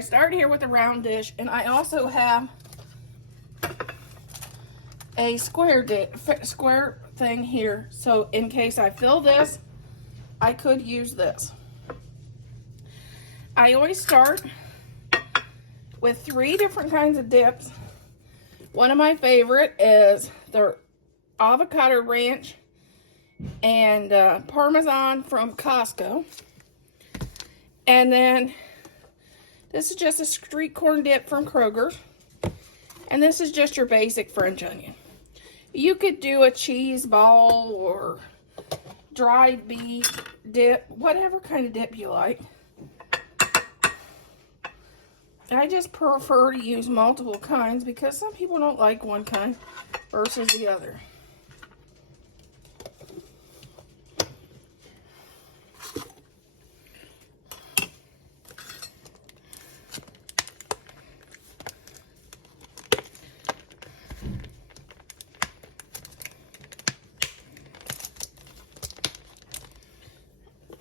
I start here with a round dish, and I also have a square thing here. So in case I fill this, I could use this. I always start with 3 different kinds of dips. One of my favorite is the avocado ranch and Parmesan from Costco. And then this is just a street corn dip from Kroger. And this is just your basic French onion. You could do a cheese ball or dried beef dip, whatever kind of dip you like. I just prefer to use multiple kinds because some people don't like one kind versus the other.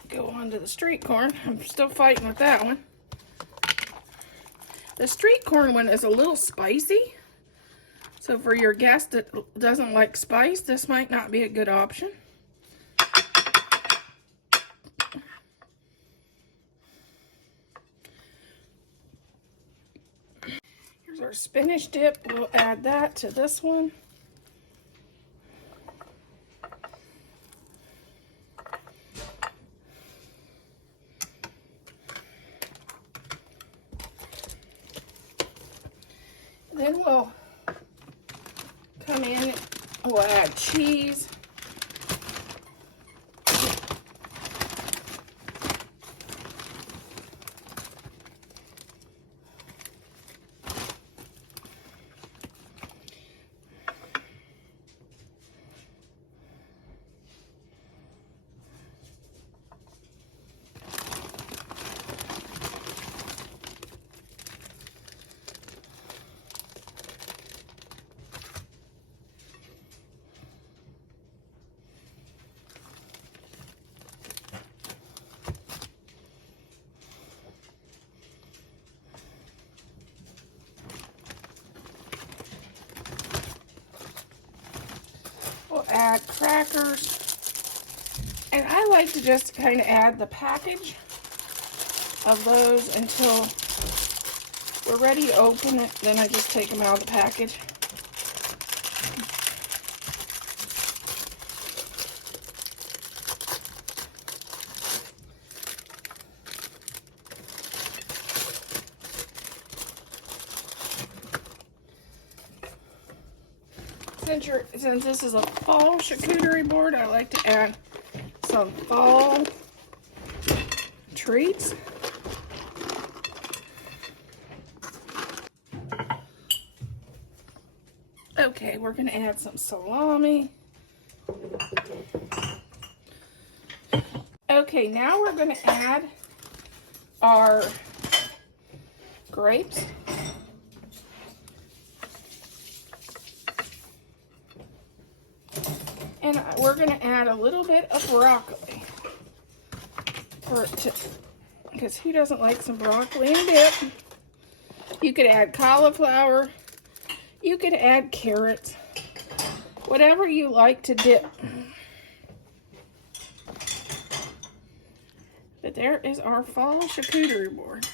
Go on to the street corn. I'm still fighting with that one. The street corn one is a little spicy. So for your guest that doesn't like spice, this might not be a good option. Here's our spinach dip. We'll add that to this one. Then we'll come in, we'll add cheese. We'll add crackers. And I like to just kind of add the package of those until we're ready to open it. Then I just take them out of the package. Since this is a fall charcuterie board, I like to add some fall treats. Okay, we're going to add some salami. Okay, now we're going to add our grapes. And we're going to add a little bit of broccoli, because who doesn't like some broccoli and dip? You could add cauliflower, you could add carrots, whatever you like to dip. But there is our fall charcuterie board.